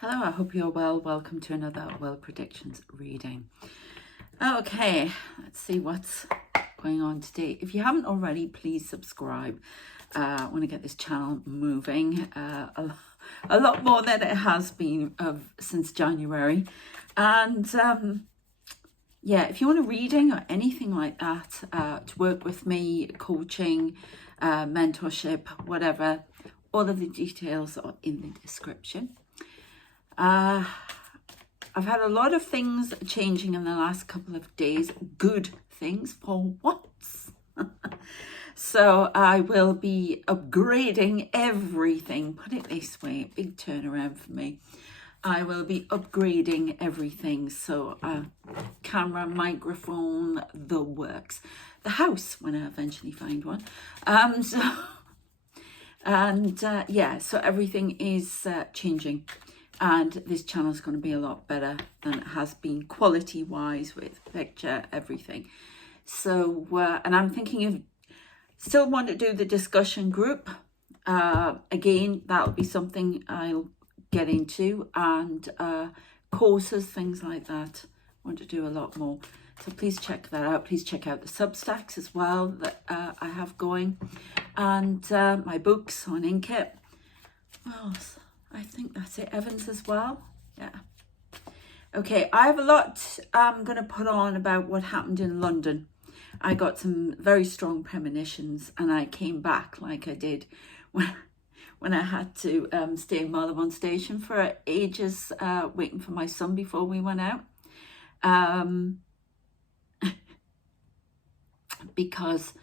Hello, I hope you're well. Welcome to another Well Predictions reading. Okay, let's see what's going on today. If you haven't already, please subscribe. I want to get this channel moving a lot more than it has been since January. And yeah, if you want a reading or anything like that, to work with me, coaching, mentorship, whatever, all of the details are in the description. I've had a lot of things changing in the last couple of days, good things for once. So I will be upgrading everything, put it this way, big turnaround for me. I will be upgrading everything, so camera, microphone, the works. The house, when I eventually find one. Yeah, so everything is changing. And this channel is going to be a lot better than it has been quality wise, with picture, everything. So, and I'm thinking of still want to do the discussion group. Again, that'll be something I'll get into, and courses, things like that. I want to do a lot more. So please check that out. Please check out the Substacks as well that I have going, and my books on ENQUIRE. Well, I think that's it. Evans as well. Yeah. Okay, I have a lot I'm going to put on about what happened in London. I got some very strong premonitions, and I came back like I did when I had to stay in Marylebone Station for ages, waiting for my son before we went out. Because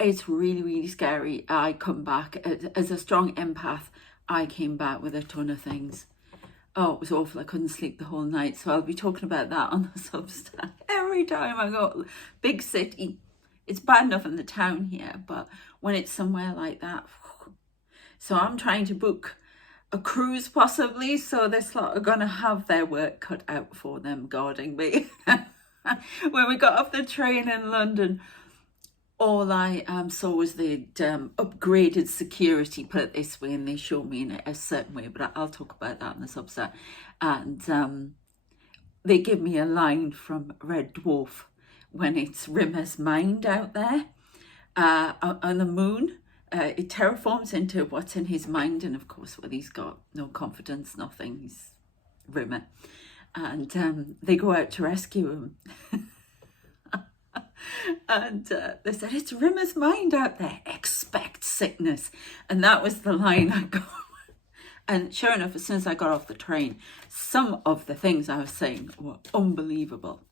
it's really, really scary. I come back as a strong empath. I came back with a ton of things. Oh, it was awful. I couldn't sleep the whole night. So I'll be talking about that on the Substack. Every time I go big city, it's bad enough in the town here, but when it's somewhere like that. So I'm trying to book a cruise possibly. So this lot are going to have their work cut out for them guarding me. When we got off the train in London, all I saw was the upgraded security, put it this way, and they showed me in a certain way, but I'll talk about that in the Substack. And they give me a line from Red Dwarf when it's Rimmer's mind out there on the moon. It terraforms into what's in his mind, and of course, well, he's got no confidence, nothing. He's Rimmer, and they go out to rescue him. And they said, it's Rimmer's mind out there, expect sickness. And that was the line I got. And sure enough, as soon as I got off the train, some of the things I was saying were unbelievable.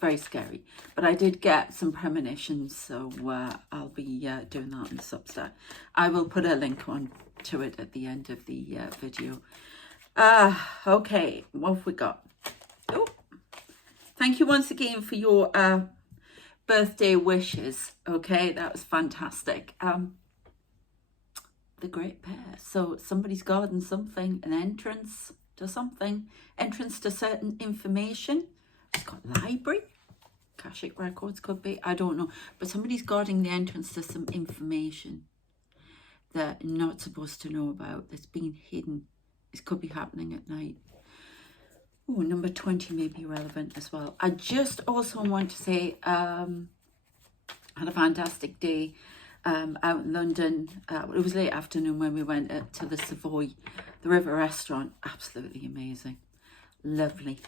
Very scary. But I did get some premonitions, so I'll be doing that on the Substack. I will put a link on to it at the end of the video. Okay, what have we got? Oh, thank you once again for your birthday wishes. Okay, that was fantastic. The great pair. So somebody's garden something, an entrance to something, entrance to certain information. It's got library, Akashic records could be, I don't know, but somebody's guarding the entrance to some information that you're not supposed to know about, that's been hidden. This could be happening at night. Oh, number 20 may be relevant as well. I just also want to say, I had a fantastic day out in London. It was late afternoon when we went to the Savoy, the River restaurant. Absolutely amazing. Lovely.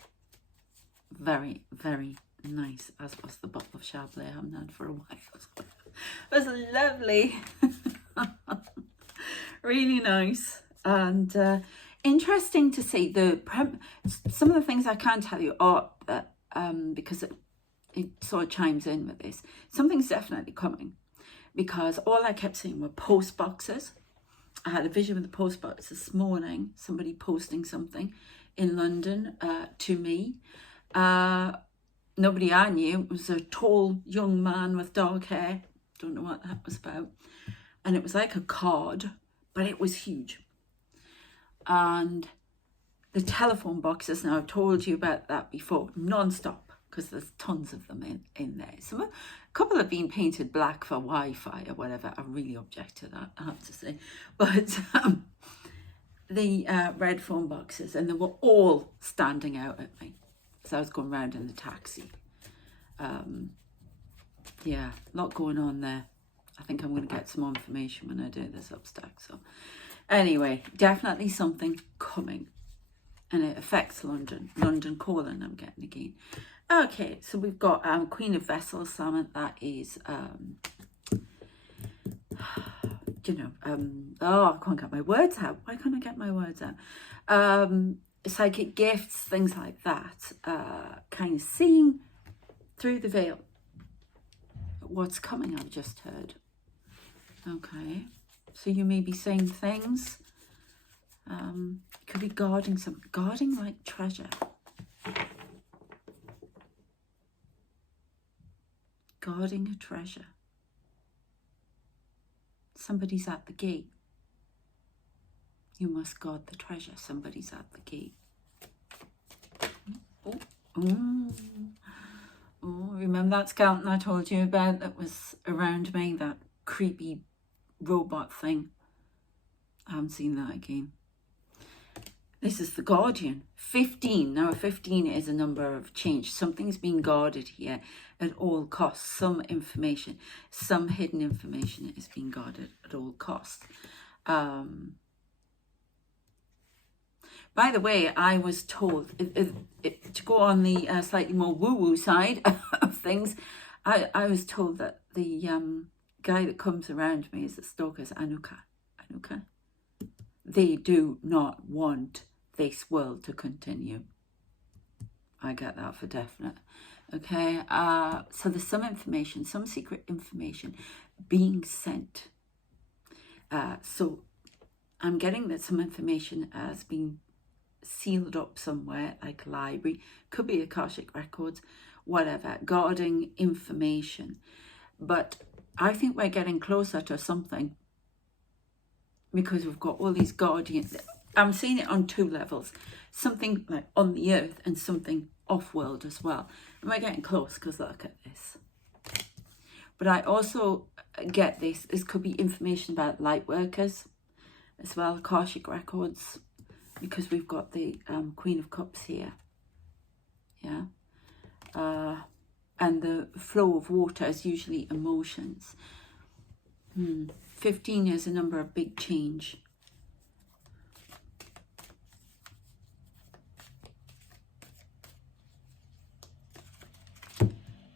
Very, very nice, as was the bottle of Chablis I haven't had for a while. It was lovely. Really nice. And interesting to see some of the things I can't tell you are because it sort of chimes in with this. Something's definitely coming, because all I kept seeing were post boxes. I had a vision of the post box this morning, somebody posting something in London to me. Nobody I knew. It was a tall young man with dark hair. Don't know what that was about. And it was like a card, but it was huge. And the telephone boxes, now I've told you about that before, non-stop, because there's tons of them in there. A couple have been painted black for Wi-Fi or whatever. I really object to that, I have to say. But the red phone boxes, and they were all standing out at me as I was going round in the taxi. Yeah, a lot going on there. I think I'm going to get some more information when I do this Substack. So anyway, definitely something coming, and it affects London. London calling, I'm getting again. Okay, so we've got Queen of Vessels, Samantha. That is oh, I can't get my words out. Why can't I get my words out? Psychic gifts, things like that. Kind of seeing through the veil what's coming, I've just heard. Okay, so you may be saying things. Could be guarding something, guarding like treasure. Guarding a treasure. Somebody's at the gate. You must guard the treasure. Somebody's at the gate. Oh, remember that skeleton I told you about that was around me? That creepy robot thing. I haven't seen that again. This is the Guardian. 15. Now, 15 is a number of change. Something's being guarded here at all costs. Some information, some hidden information is being guarded at all costs. By the way, I was told, to go on the slightly more woo-woo side of things, I was told that the guy that comes around me is the stalker's Anuka. They do not want this world to continue. I get that for definite. Okay, so there's some information, some secret information being sent. So I'm getting that some information has been sealed up somewhere, like a library, could be Akashic records, whatever, guarding information. But I think we're getting closer to something, because we've got all these guardians. I'm seeing it on two levels, something like on the earth and something off-world as well. And we're getting close, because look at this. But I also get this could be information about light workers as well, Akashic records, because we've got the Queen of Cups here. Yeah. And the flow of water is usually emotions. 15 is a number of big change.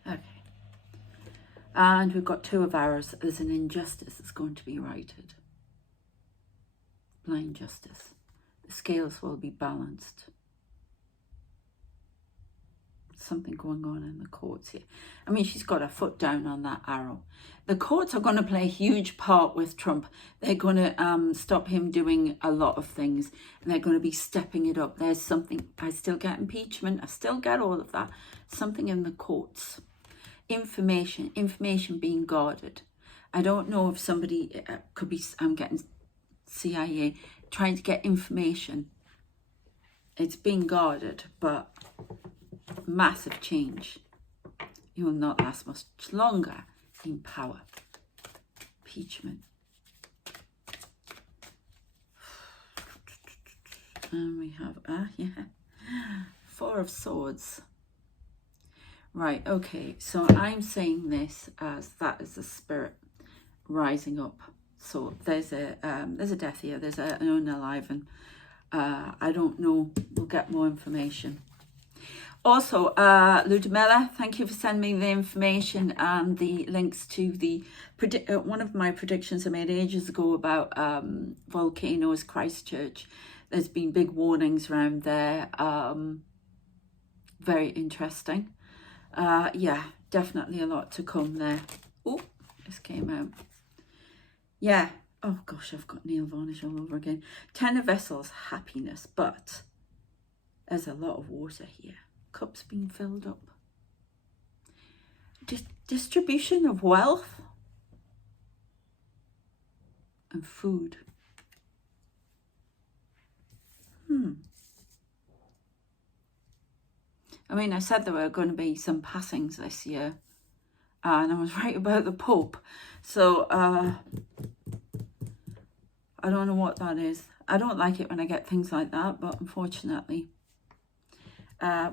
Okay. And we've got two of ours. There's an injustice that's going to be righted. Blind justice. The scales will be balanced. Something going on in the courts here. I mean, she's got her foot down on that arrow. The courts are going to play a huge part with Trump. They're going to stop him doing a lot of things, and they're going to be stepping it up. There's something, I still get impeachment, I still get all of that. Something in the courts. Information being guarded. I don't know if somebody could be, I'm getting CIA trying to get information. It's being guarded, but massive change. You will not last much longer in power. Impeachment. And we have, Four of Swords. Right, okay, so I'm saying this as that is the spirit rising up. So there's a death here, there's an unalive, I don't know, we'll get more information. Also, Ludmilla, thank you for sending me the information and the links to the one of my predictions I made ages ago about volcanoes, Christchurch. There's been big warnings around there. Very interesting. Yeah, definitely a lot to come there. Oh, this came out. Yeah. Oh gosh, I've got nail varnish all over again. 10 of Vessels, happiness, but there's a lot of water here. Cups being filled up. Distribution of wealth and food. I mean, I said there were going to be some passings this year, and I was right about the Pope. So I don't know what that is. I don't like it when I get things like that, but unfortunately,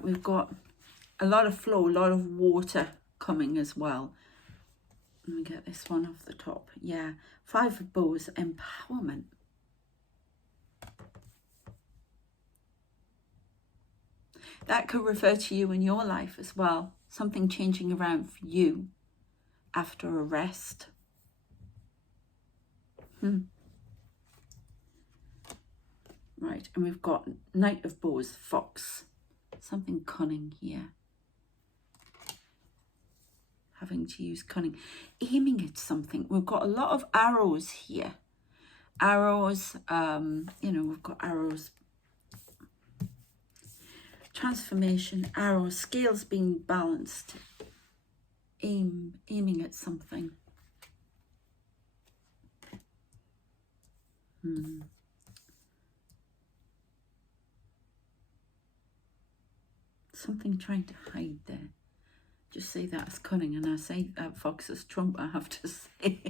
we've got a lot of flow, a lot of water coming as well. Let me get this one off the top. Yeah, 5 of Bows, empowerment. That could refer to you in your life as well. Something changing around for you after a rest. Right, and we've got Knight of Bows, Fox. Something cunning here. Having to use cunning. Aiming at something. We've got a lot of arrows here. Arrows, you know, we've got arrows. Transformation, arrows, scales being balanced. Aiming at something. Something trying to hide there. Just say that's cunning, and I say that fox's trump, I have to say.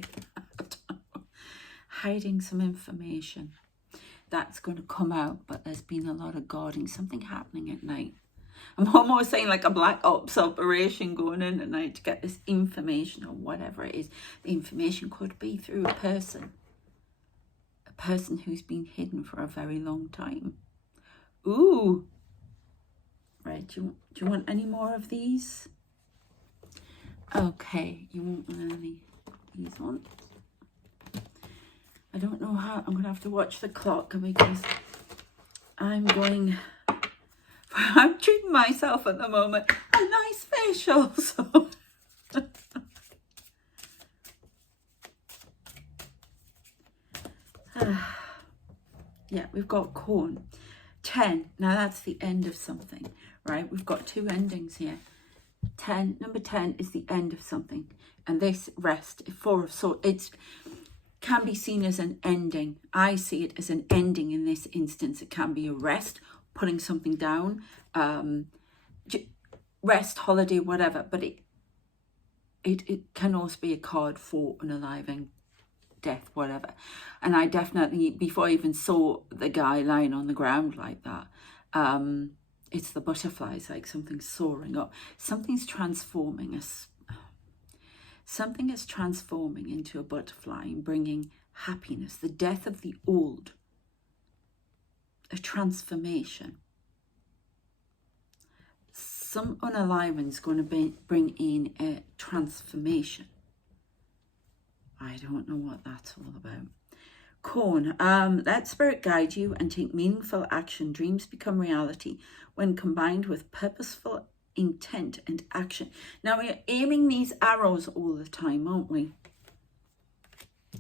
Hiding some information. That's going to come out, but there's been a lot of guarding. Something happening at night. I'm almost saying like a black ops operation going in at night to get this information or whatever it is. The information could be through a person who's been hidden for a very long time. Ooh. Right, do you want any more of these? Okay, you won't want any of these ones. I don't know how, I'm going to have to watch the clock because I'm treating myself at the moment a nice facial, so. Yeah, we've got corn. 10, now that's the end of something, right? We've got 2 endings here. 10, number 10 is the end of something. And this rest, 4 of swords, it can be seen as an ending. I see it as an ending in this instance. It can be a rest, putting something down, rest, holiday, whatever. But it can also be a card for unaliving, death, whatever. And I definitely, before I even saw the guy lying on the ground like that, it's the butterflies, like something's soaring up. Something's transforming us. Something is transforming into a butterfly and bringing happiness. The death of the old. A transformation. Some unaliving's going to bring in a transformation. I don't know what that's all about. Corn, let spirit guide you and take meaningful action. Dreams become reality when combined with purposeful intent and action. Now we're aiming these arrows all the time, aren't we?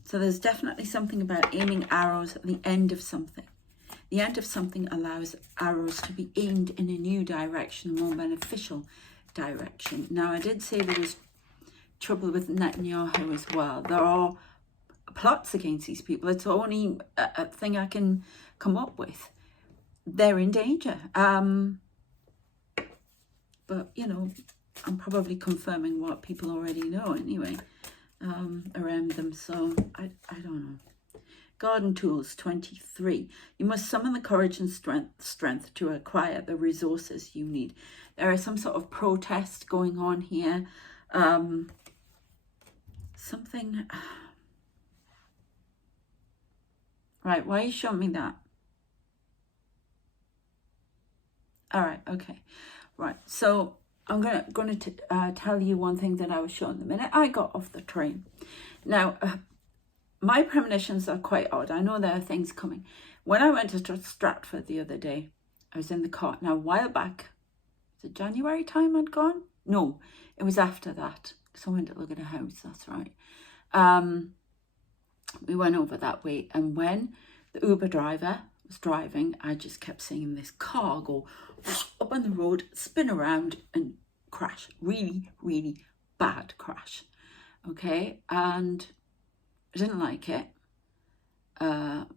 So there's definitely something about aiming arrows at the end of something. The end of something allows arrows to be aimed in a new direction, a more beneficial direction. Now I did say there was trouble with Netanyahu as well. There are plots against these people. It's only a thing I can come up with. They're in danger. But, you know, I'm probably confirming what people already know anyway around them. So I don't know. Garden tools, 23. You must summon the courage and strength to acquire the resources you need. There is some sort of protest going on here. Something. Right, why are you showing me that? All right, okay. Right, so I'm going to tell you one thing that I was shown the minute I got off the train. Now, my premonitions are quite odd. I know there are things coming. When I went to Stratford the other day, I was in the car. Now, a while back, was it January time I'd gone? No, it was after that. So I went to look at a house, that's right. We went over that way, and when the Uber driver was driving, I just kept seeing this car go up on the road, spin around and crash. Really, really bad crash. Okay, and I didn't like it, but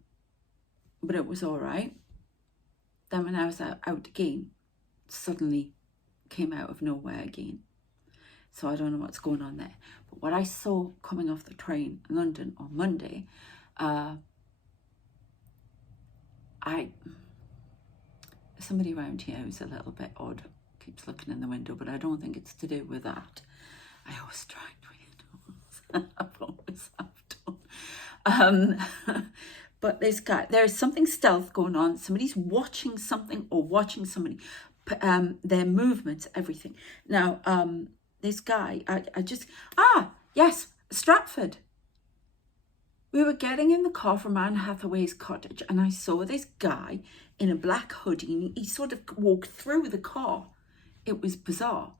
it was all right. Then when I was out again, suddenly came out of nowhere again. So I don't know what's going on there. But what I saw coming off the train in London on Monday, somebody around here who's a little bit odd, keeps looking in the window, but I don't think it's to do with that. I always try and read. I always have done. But this guy, there's something stealth going on. Somebody's watching something or watching somebody. Their movements, everything. Now, this guy, yes, Stratford. We were getting in the car from Anne Hathaway's cottage, and I saw this guy in a black hoodie, and he sort of walked through the car. It was bizarre.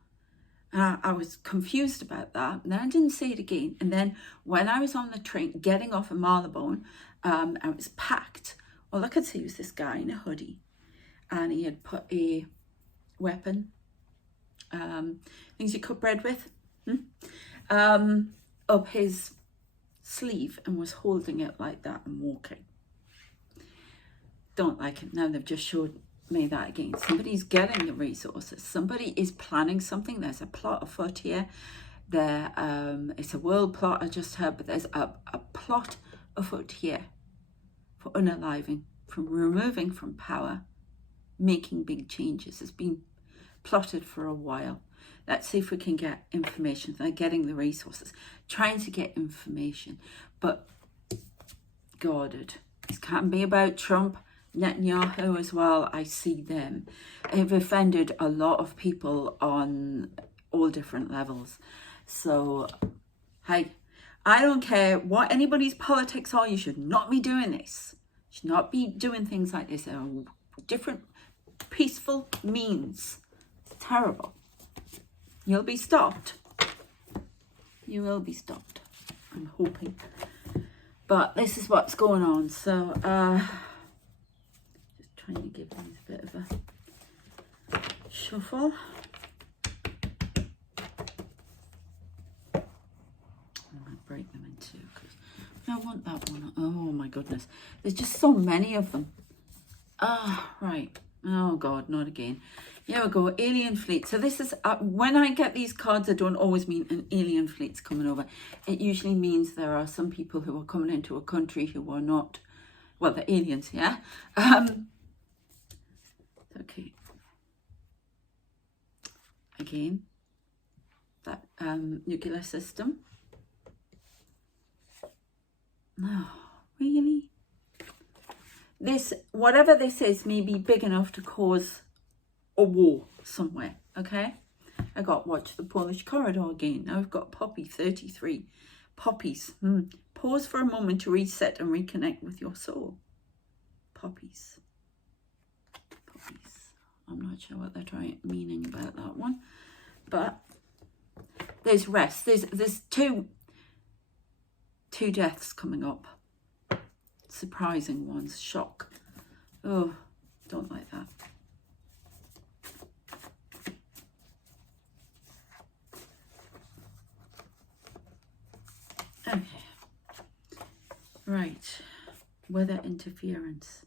I was confused about that, and then I didn't see it again. And then when I was on the train getting off of Marylebone, and it was packed, all I could see was this guy in a hoodie, and he had put a weapon, things you cook bread with, up his sleeve, and was holding it like that and walking. Don't like it. Now they've just showed me that again. Somebody's getting the resources. Somebody is planning something. There's a plot afoot here. It's a world plot I just heard, but there's a plot afoot here for unaliving, from removing from power, making big changes. It's been plotted for a while. Let's see if we can get information. They're getting the resources, trying to get information, but guarded. This can be about Trump, Netanyahu as well. I see them. They've offended a lot of people on all different levels. So, hey, I don't care what anybody's politics are. You should not be doing this. You should not be doing things like this. There are different peaceful means. It's terrible. You'll be stopped. You will be stopped. I'm hoping. But this is what's going on. So, just trying to give these a bit of a shuffle. I might break them in two because I want that one. Oh my goodness. There's just so many of them. Right. Oh God, not again. Here we go, alien fleet. So this is, when I get these cards, I don't always mean an alien fleet's coming over. It usually means there are some people who are coming into a country who are not, well, they're aliens, yeah? Okay. Again, that nuclear system. No, really? This, whatever this is, may be big enough to cause a war somewhere, okay? I got Watch the Polish Corridor again. Now I've got Poppy 33. Poppies. Pause for a moment to reset and reconnect with your soul. Poppies. Poppies. I'm not sure what they're meaning about that one. But there's rest. There's two deaths coming up. Surprising ones. Shock. Oh, don't like that. Okay, right, weather interference.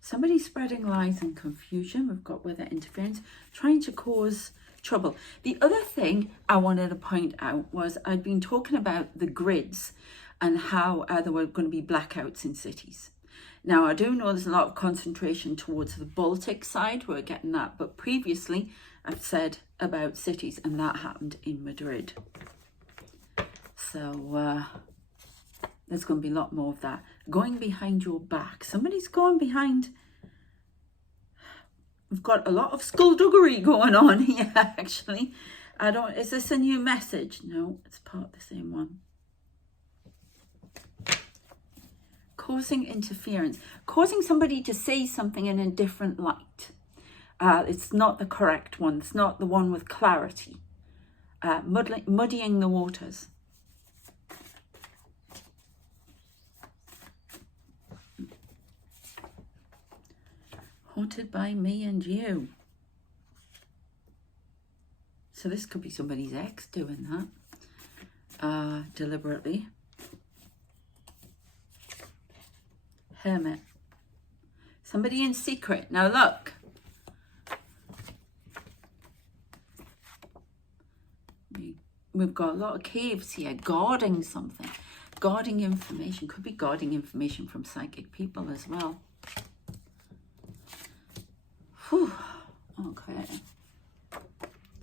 Somebody's spreading lies and confusion. We've got weather interference, trying to cause trouble. The other thing I wanted to point out was I'd been talking about the grids and how there were going to be blackouts in cities. Now, I do know there's a lot of concentration towards the Baltic side. We're getting that, but previously I've said about cities, and that happened in Madrid. So there's going to be a lot more of that. Going behind your back. Somebody's going behind. We've got a lot of skullduggery going on here, actually. Is this a new message? No, it's part of the same one. Causing interference. Causing somebody to say something in a different light. It's not the correct one. It's not the one with clarity. Muddying the waters. Haunted by me and you. So this could be somebody's ex doing that deliberately. Hermit. Somebody in secret. Now look. We've got a lot of caves here. Guarding something. Guarding information. Could be guarding information from psychic people as well. Whew. Okay.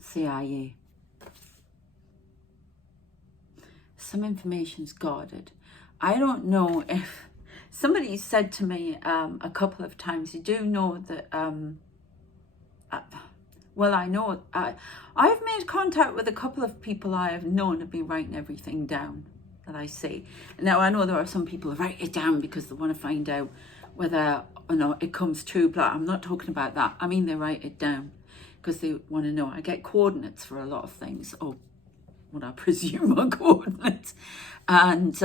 CIA. Some information's guarded. I don't know if somebody said to me a couple of times, you do know that well, I know I've made contact with a couple of people I have known have been writing everything down that I say. Now I know there are some people who write it down because they want to find out whether or not it comes true, but I'm not talking about that. I mean, they write it down because they want to know. I get coordinates for a lot of things, or what I presume are coordinates, and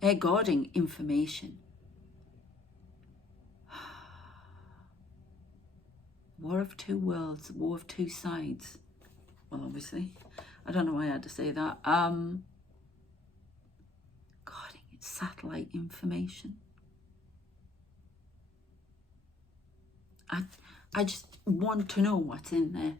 they're guarding information. War of two worlds, war of two sides. Well, obviously, I don't know why I had to say that. Guarding its satellite information. I just want to know what's in there.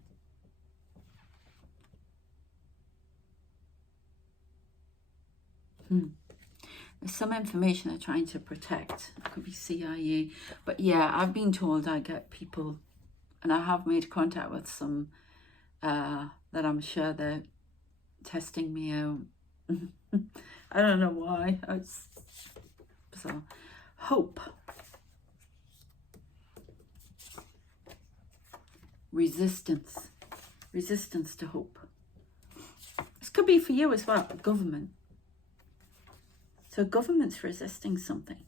There's some information they're trying to protect. It could be CIA. But yeah, I've been told I get people, and I have made contact with some that I'm sure they're testing me out. I don't know why. So, hope. Resistance. Resistance to hope. This could be for you as well, government. So government's resisting something.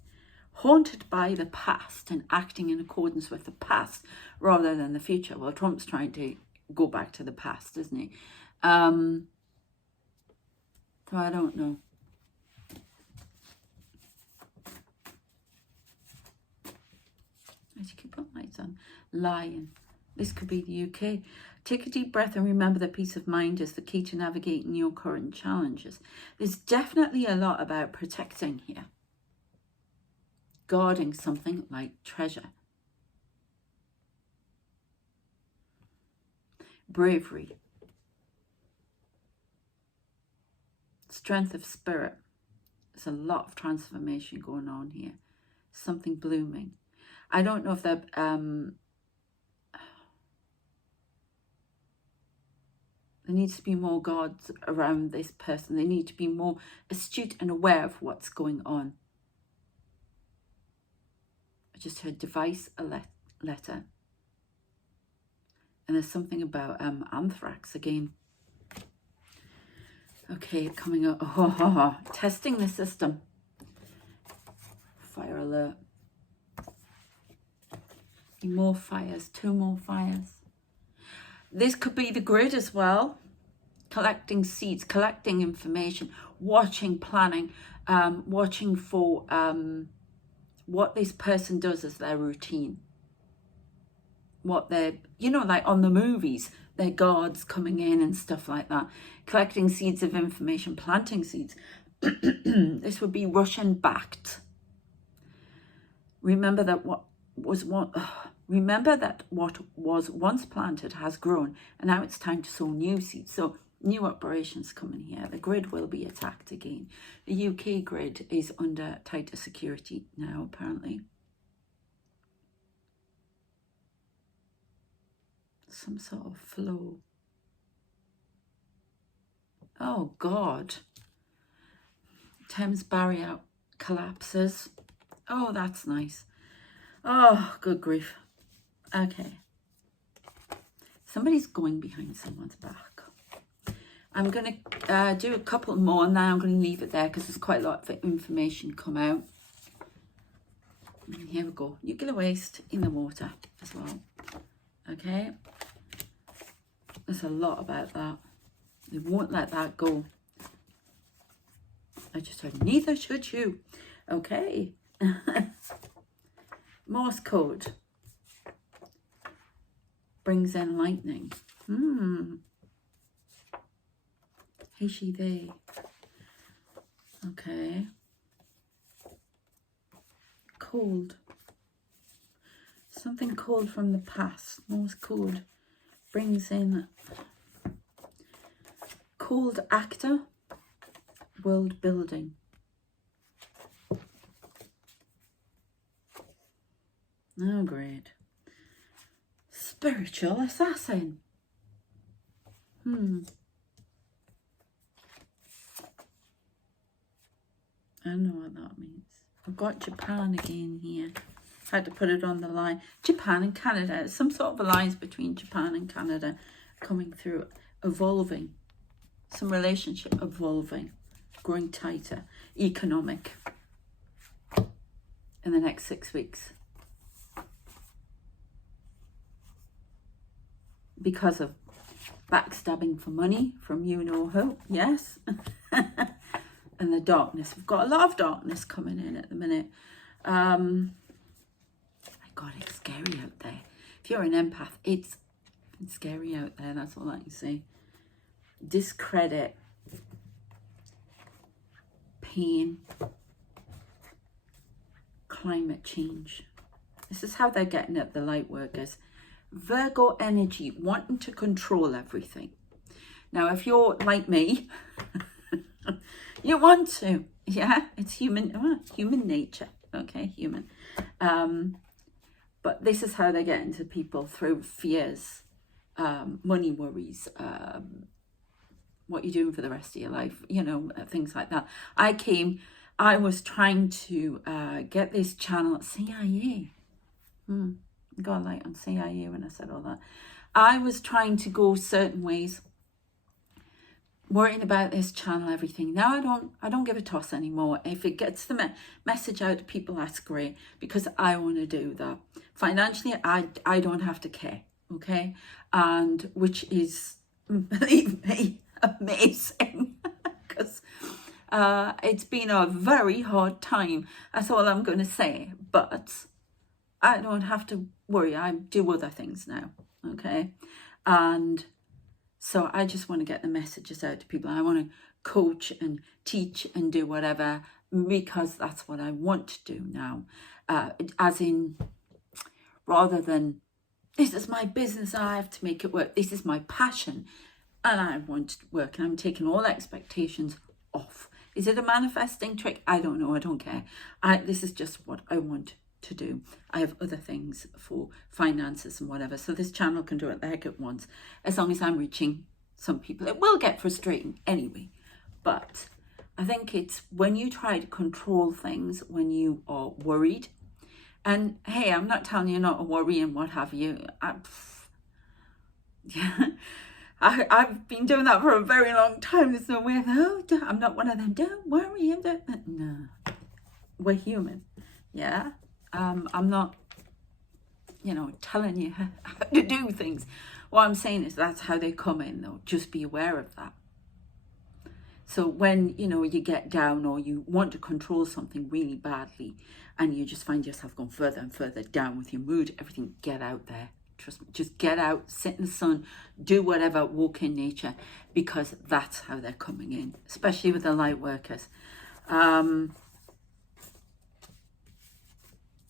Haunted by the past and acting in accordance with the past rather than the future. Well, Trump's trying to go back to the past, isn't he? So I don't know. Let's keep our lights on. Lying. This could be the UK. Take a deep breath and remember that peace of mind is the key to navigating your current challenges. There's definitely a lot about protecting here. Guarding something like treasure. Bravery. Strength of spirit. There's a lot of transformation going on here. Something blooming. I don't know if they're... There needs to be more guards around this person. They need to be more astute and aware of what's going on. I just heard device a letter. And there's something about anthrax again. Okay, coming up. Testing the system. Fire alert. More fires. 2 more fires. This could be the grid as well. Collecting seeds, collecting information, watching, planning, watching for what this person does as their routine. What they're, you know, like on the movies, their guards coming in and stuff like that. Collecting seeds of information, planting seeds. This would be Russian backed. Remember that what was once planted has grown, and now it's time to sow new seeds. So new operations coming here. The grid will be attacked again. The UK grid is under tighter security now, apparently. Some sort of flow. Oh God. Thames barrier collapses. Oh, that's nice. Oh, good grief. Okay. Somebody's going behind someone's back. I'm going to do a couple more, and then I'm going to leave it there because there's quite a lot of information come out. And here we go. Nuclear waste in the water as well. Okay. There's a lot about that. They won't let that go. I just heard, neither should you. Okay. Morse code brings in lightning. He, she, they. Okay. Cold. Something cold from the past. Morse code brings in cold actor. World building. Oh, great. Spiritual assassin. I don't know what that means. I've got Japan again here. Had to put it on the line. Japan and Canada. Some sort of alliance between Japan and Canada coming through. Evolving. Some relationship evolving. Growing tighter. Economic. In the next 6 weeks. Because of backstabbing for money from you know who. Yes. And the darkness. We've got a lot of darkness coming in at the minute. My God, it's scary out there. If you're an empath, it's scary out there. That's all I can say. Discredit. Pain. Climate change. This is how they're getting at the light workers. Virgo energy, wanting to control everything. Now, if you're like me, you want to, yeah, it's human nature, okay, human. But this is how they get into people, through fears, money worries, what you're doing for the rest of your life, you know, things like that. I was trying to get this channel at CIA. Got a light on CIA when I said all that. I was trying to go certain ways, worrying about this channel, everything. Now I don't give a toss anymore. If it gets the message out to people, that's great, because I want to do that. Financially, I don't have to care, okay? And which is, believe me, amazing, because it's been a very hard time. That's all I'm going to say. But I don't have to worry. I do other things now, okay? And so I just want to get the messages out to people. I want to coach and teach and do whatever, because that's what I want to do now. As in, rather than, this is my business, I have to make it work. This is my passion and I want to work, and I'm taking all expectations off. Is it a manifesting trick? I don't know. I don't care. This is just what I want to do. I have other things for finances and whatever, so this channel can do what the heck it wants, as long as I'm reaching some people. It will get frustrating anyway, but I think it's when you try to control things, when you are worried, and hey, I'm not telling you not to worry and what have you. I've been doing that for a very long time. There's no way, I'm not one of them. Don't worry. No, we're human. Yeah. I'm not, telling you how to do things. What I'm saying is that's how they come in, though. Just be aware of that. So when, you get down or you want to control something really badly and you just find yourself going further and further down with your mood, everything, get out there. Trust me, just get out, sit in the sun, do whatever, walk in nature, because that's how they're coming in, especially with the light workers.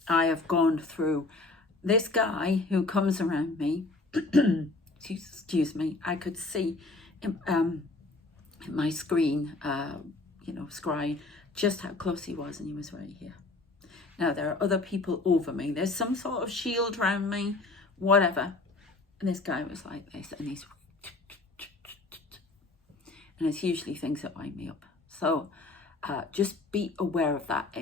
I have gone through this guy who comes around me. Excuse me. I could see my screen, scrying, just how close he was, and he was right here. Now, there are other people over me. There's some sort of shield around me, whatever. And this guy was like this, and he's... And it's usually things that wind me up. So just be aware of that.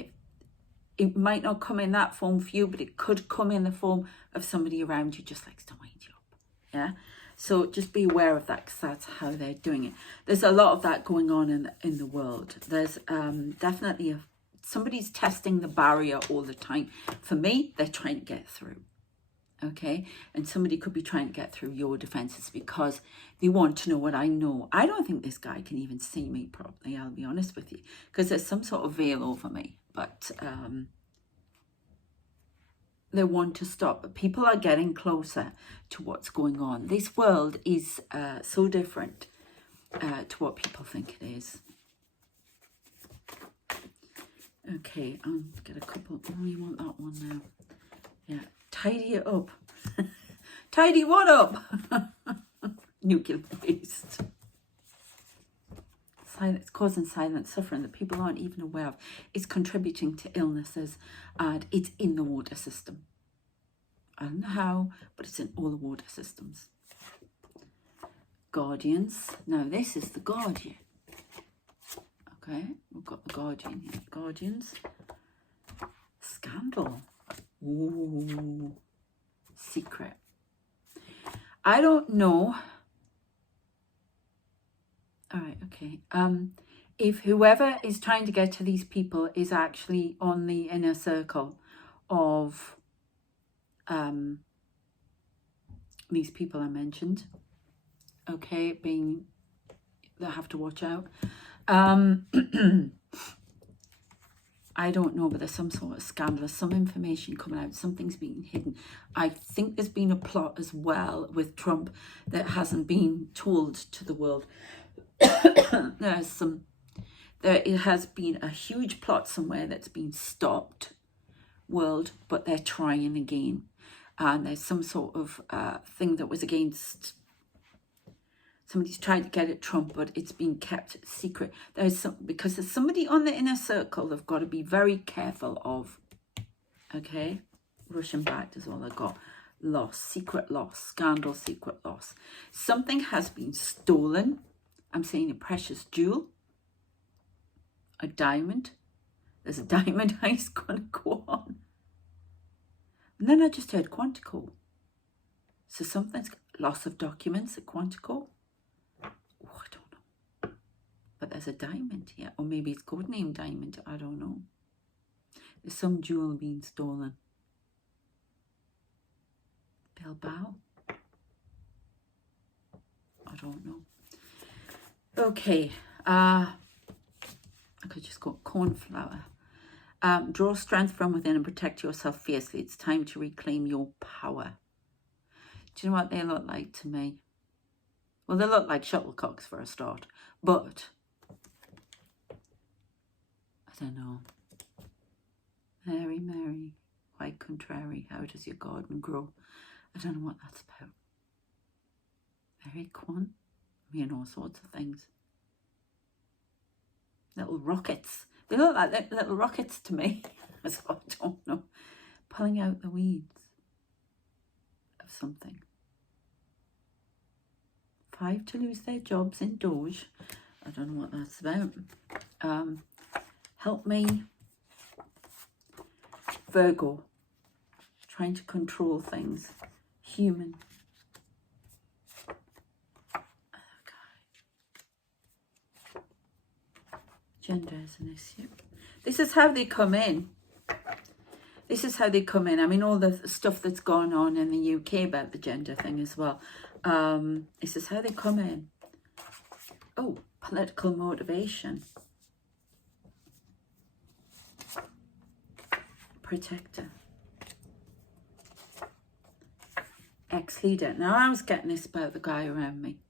It might not come in that form for you, but it could come in the form of somebody around you just likes to wind you up. Yeah. So just be aware of that, because that's how they're doing it. There's a lot of that going on in the world. There's definitely somebody's testing the barrier all the time. For me, they're trying to get through. Okay. And somebody could be trying to get through your defenses because they want to know what I know. I don't think this guy can even see me properly, I'll be honest with you, because there's some sort of veil over me. But they want to stop. People are getting closer to what's going on. This world is so different to what people think it is. Okay, I'll get a couple. Oh, you want that one now? Yeah, tidy it up. Tidy what up? Nuclear waste. It's causing silent suffering that people aren't even aware of. It's contributing to illnesses, and it's in the water system. I don't know how, but it's in all the water systems. Guardians. Now this is the Guardian. Okay, we've got the Guardian here. Guardians. Scandal. Ooh. Secret. I don't know. All right, okay. If whoever is trying to get to these people is actually on the inner circle of these people I mentioned, okay, being, they have to watch out. I don't know, but there's some sort of scandal, some information coming out, something's being hidden. I think there's been a plot as well with Trump that hasn't been told to the world. There has been a huge plot somewhere that's been stopped, world, but they're trying again. And there's some sort of thing that was against, somebody's tried to get at Trump, but it's been kept secret. Because there's somebody on the inner circle they've got to be very careful of. Okay? Russian backed is all I got. Loss, secret loss, scandal, secret loss. Something has been stolen. I'm saying a precious jewel. A diamond. There's a diamond heist going to go on. And then I just heard Quantico. So something's loss of documents at Quantico. Oh, I don't know. But there's a diamond here. Or maybe it's codenamed diamond. I don't know. There's some jewel being stolen. Bilbao. I don't know. Okay. I could just go cornflower. Draw strength from within and protect yourself fiercely. It's time to reclaim your power. Do you know what they look like to me? Well, they look like shuttlecocks for a start. But, I don't know. Mary, Mary, white contrary, how does your garden grow? I don't know what that's about. Very Quan. I mean, all sorts of things. Little rockets. They look like little rockets to me. So I don't know. Pulling out the weeds of something. 5 to lose their jobs in Doge. I don't know what that's about. Help me. Virgo. Trying to control things. Human. Gender is an issue. This is how they come in. This is how they come in. I mean, all the stuff that's gone on in the UK about the gender thing as well. This is how they come in. Oh, political motivation. Protector. Ex-leader. Now, I was getting this about the guy around me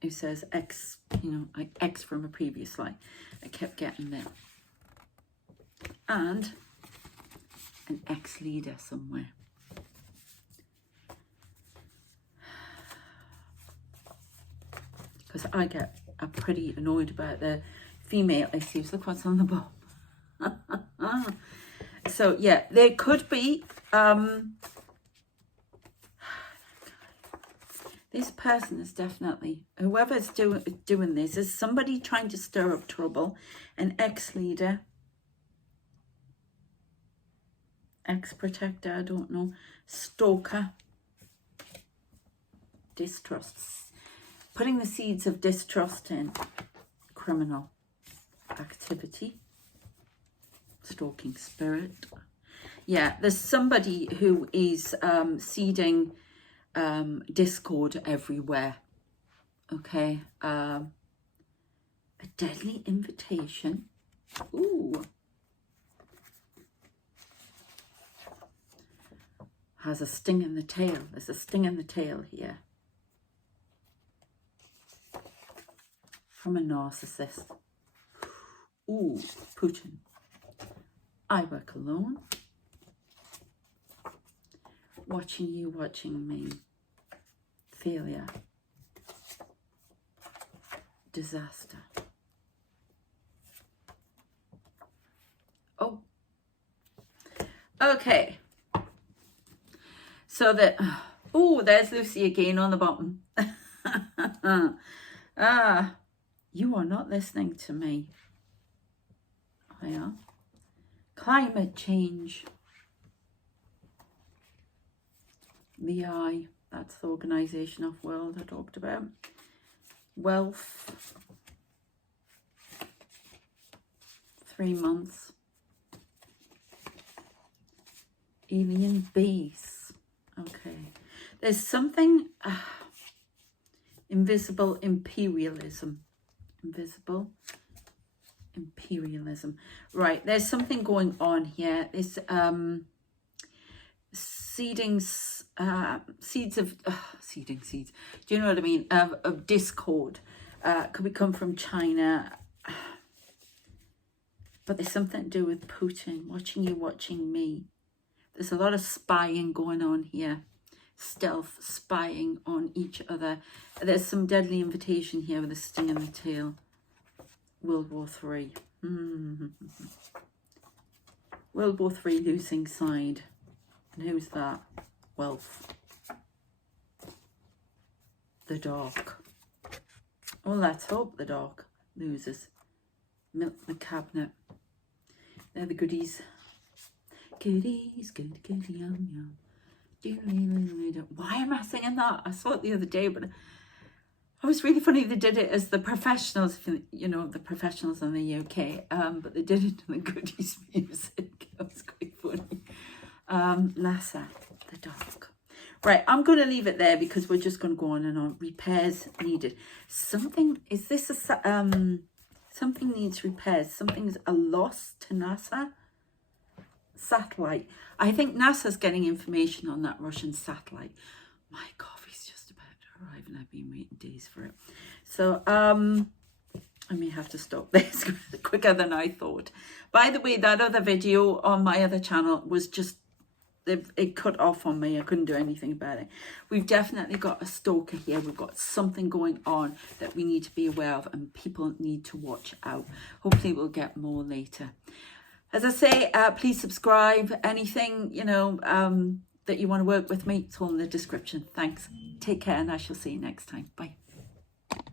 who says ex, you know, like ex from a previous life. I kept getting that. And an ex-leader somewhere. Because I get pretty annoyed about the female issues. Look what's on the bottom. So, yeah, there could be... this person is definitely, whoever's doing this, is somebody trying to stir up trouble. An ex-leader. Ex-protector, I don't know. Stalker. Distrust. Putting the seeds of distrust in. Criminal activity. Stalking spirit. Yeah, there's somebody who is seeding discord everywhere. Okay. A deadly invitation. Ooh. Has a sting in the tail. There's a sting in the tail here. From a narcissist. Ooh, Putin. I work alone. Watching you, watching me. Failure. Disaster. Oh. Okay. So that, oh, there's Lucy again on the bottom. You are not listening to me. Yeah. Climate change. The I, that's the Organization of World I talked about. Wealth. 3 months. Alien base. Okay. There's something, invisible imperialism. Invisible imperialism. Right, there's something going on here. This seeding seeds. Do you know what I mean? Of discord. Could we come from China? But there's something to do with Putin. Watching you, watching me. There's a lot of spying going on here. Stealth spying on each other. There's some deadly invitation here with a sting in the tail. World War III. World War III losing side. And who's that? Wealth. The dark. Well, let's hope the dark loses. Milk the cabinet. They're the goodies. Goodies, good, yum, yum. Why am I singing that? I saw it the other day, but it was really funny. They did it as the professionals, you know, the professionals in the UK, but they did it in the goodies music. That was quite funny. NASA, the dark. Right, I'm going to leave it there because we're just going to go on and on. Repairs needed. Something, is this a, something needs repairs. Something's a loss to NASA. Satellite. I think NASA's getting information on that Russian satellite. My coffee's just about to arrive and I've been waiting days for it. So I may have to stop this quicker than I thought. By the way, that other video on my other channel was just, it cut off on me. I couldn't do anything about it. We've definitely got a stalker here. We've got something going on that we need to be aware of and people need to watch out. Hopefully we'll get more later. As I say, please subscribe. Anything, you know, that you want to work with me, it's all in the description. Thanks. Take care and I shall see you next time. Bye.